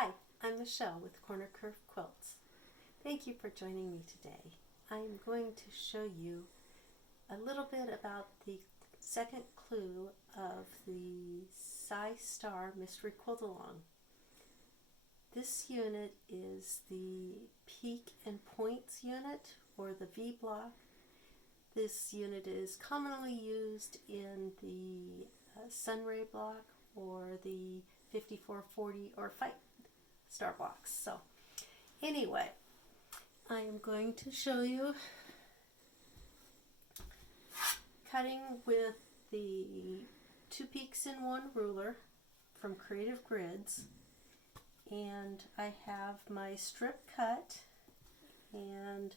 Hi, I'm Michelle with Corner Curve Quilts. Thank you for joining me today. I'm going to show you a little bit about the second clue of the Star Mystery Quilt Along. This unit is the Peak and Points unit, or the V block. This unit is commonly used in the Sunray block or the 5440 or Fight Star blocks. So anyway, I am going to show you cutting with the 2 peaks in 1 ruler from Creative Grids, and I have my strip cut, and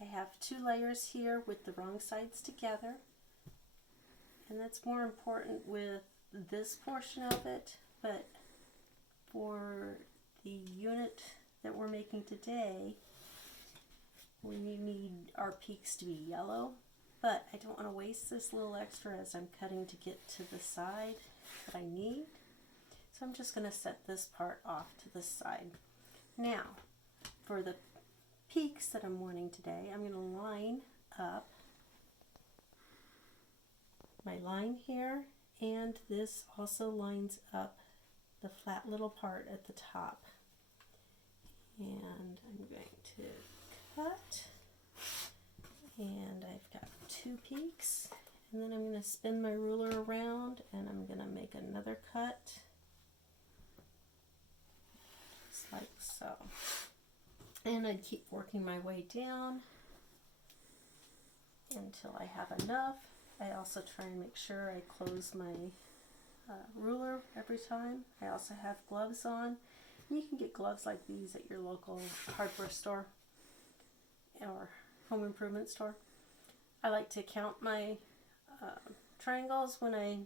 I have 2 layers here with the wrong sides together, and that's more important with this portion of it, but for the unit that we're making today, we need our peaks to be yellow, but I don't want to waste this little extra as I'm cutting to get to the side that I need. So I'm just going to set this part off to the side. Now, for the peaks that I'm wanting today, I'm going to line up my line here, and this also lines up the flat little part at the top. And I'm going to cut, and I've got 2 peaks, and then I'm going to spin my ruler around and I'm going to make another cut just like so, and I keep working my way down until I have enough. I also try and make sure I close my ruler every time. I also have gloves on. You can get gloves like these at your local hardware store or home improvement store. I like to count my triangles when I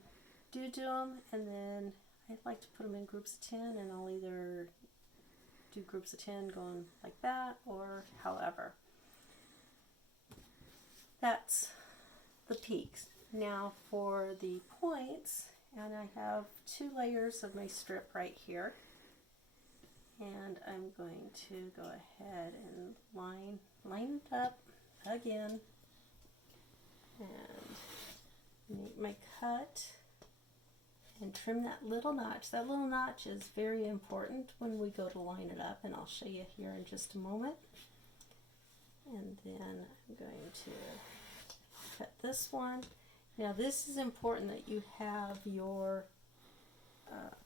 do them, and then I like to put them in groups of 10, and I'll either do groups of 10 going like that or however. That's the peaks. Now for the points, and I have 2 layers of my strip right here, and I'm going to go ahead and line it up again and make my cut and trim that little notch. That little notch is very important when we go to line it up, and I'll show you here in just a moment. And then I'm going to cut this one. Now this is important that you have your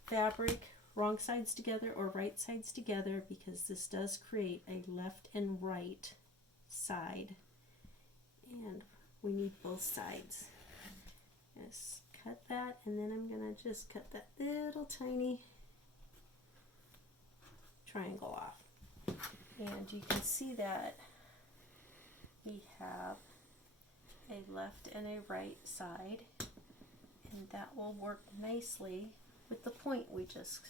fabric wrong sides together or right sides together, because this does create a left and right side, and we need both sides. Just cut that, and then I'm going to just cut that little tiny triangle off. And you can see that we have a left and a right side, and that will work nicely with the point we just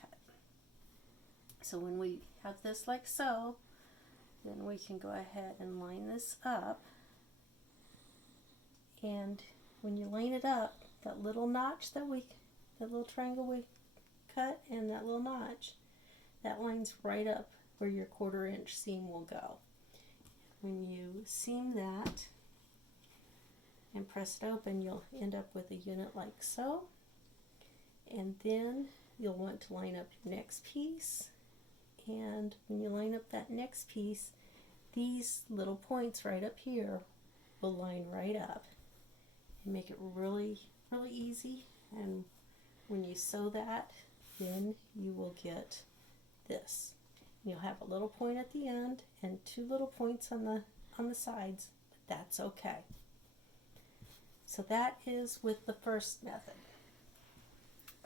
cut. So when we have this like so, then we can go ahead and line this up, and when you line it up, that little notch that little triangle we cut, and that little notch, that lines right up where your 1/4 inch seam will go. When you seam that and press it open, you'll end up with a unit like so, and then you'll want to line up your next piece, and when you line up that next piece, these little points right up here will line right up and make it really easy. And when you sew that, then you will get this. You'll have a little point at the end and 2 little points on the sides, but that's okay. So that is with the first method.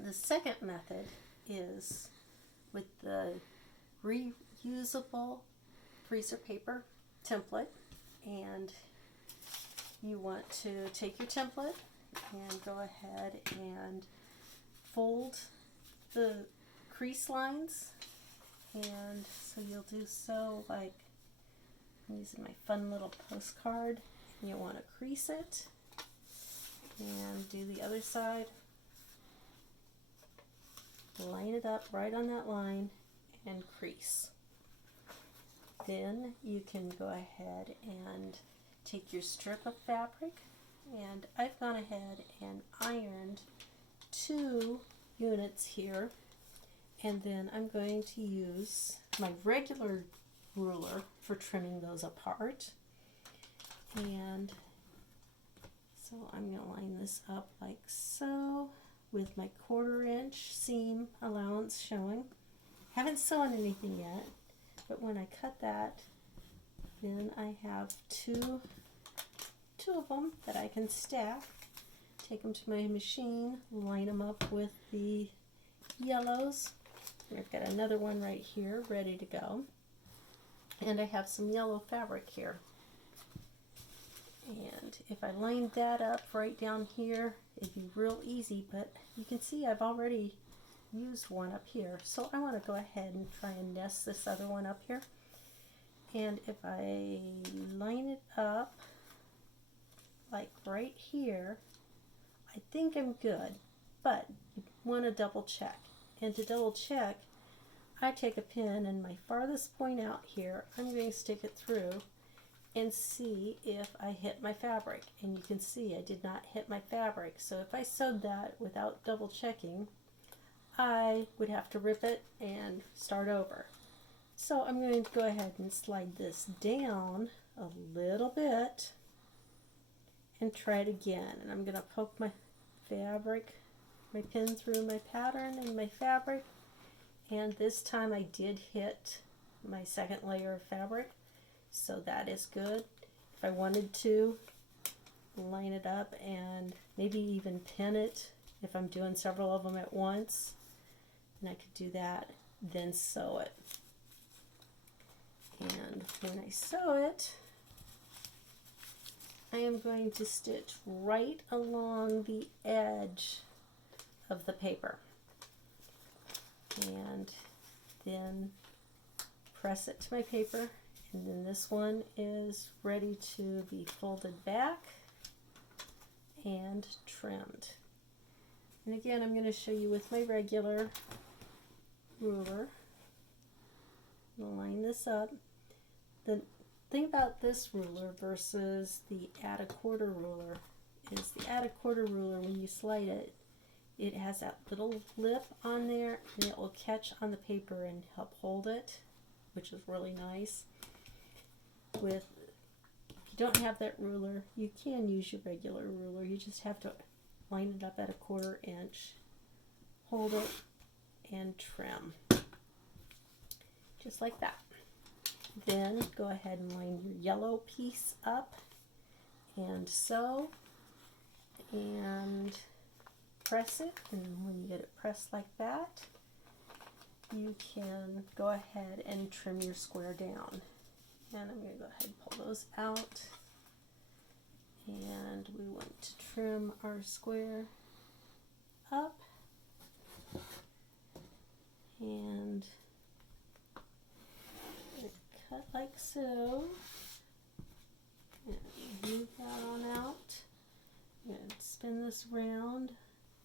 The second method is with the reusable freezer paper template, and you want to take your template and go ahead and fold the crease lines, and so you'll do so like I'm using my fun little postcard, and you want to crease it and do the other side line it up right on that line and crease. Then you can go ahead and take your strip of fabric, and I've gone ahead and ironed 2 units here, and then I'm going to use my regular ruler for trimming those apart. And so I'm going to line this up like so with my 1/4 inch seam allowance showing. Haven't sewn anything yet, but when I cut that, then I have two of them that I can stack, take them to my machine, line them up with the yellows. I've got another one right here ready to go, and I have some yellow fabric here. And if I lined that up right down here, it'd be real easy, but you can see I've already used one up here. So I want to go ahead and try and nest this other one up here. And if I line it up like right here, I think I'm good, but you want to double check. And to double check, I take a pin and my farthest point out here, I'm going to stick it through and see if I hit my fabric. And you can see I did not hit my fabric. So if I sewed that without double checking, I would have to rip it and start over. So I'm going to go ahead and slide this down a little bit and try it again. And I'm going to poke my fabric, my pin through my pattern and my fabric. And this time I did hit my second layer of fabric. So that is good. If I wanted to line it up and maybe even pin it if I'm doing several of them at once, and I could do that, then sew it. And when I sew it, I am going to stitch right along the edge of the paper and then press it to my paper. And then this one is ready to be folded back and trimmed. And again, I'm going to show you with my regular ruler. I'm going to line this up. The thing about this ruler versus the add a quarter ruler is the add a quarter ruler, when you slide it, it has that little lip on there and it will catch on the paper and help hold it, which is really nice. If you don't have that ruler, you can use your regular ruler. You just have to line it up at a 1/4 inch, hold it, and trim. Just like that. Then go ahead and line your yellow piece up and sew and press it. And when you get it pressed like that, you can go ahead and trim your square down. And I'm going to go ahead and pull those out. And we want to trim our square up. And cut like so. And move that on out. I'm going to spin this around.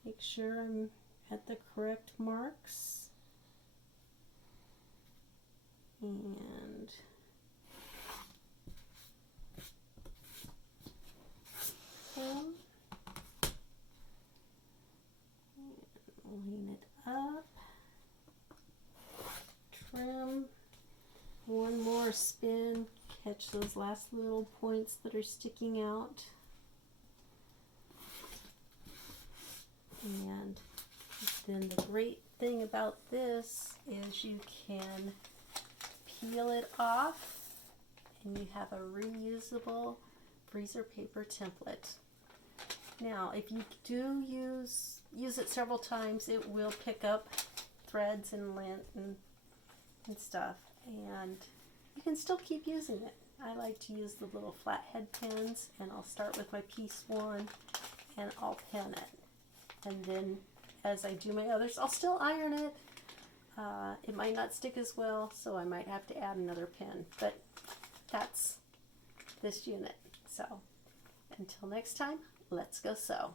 Make sure I'm at the correct marks. And line it up, trim, one more spin, catch those last little points that are sticking out, and then the great thing about this is you can peel it off and you have a reusable freezer paper template. Now, if you do use it several times, it will pick up threads and lint and stuff, and you can still keep using it. I like to use the little flathead pins, and I'll start with my piece 1 and I'll pin it. And then as I do my others, I'll still iron it. It might not stick as well, so I might have to add another pin, but that's this unit. So until next time, let's go sew.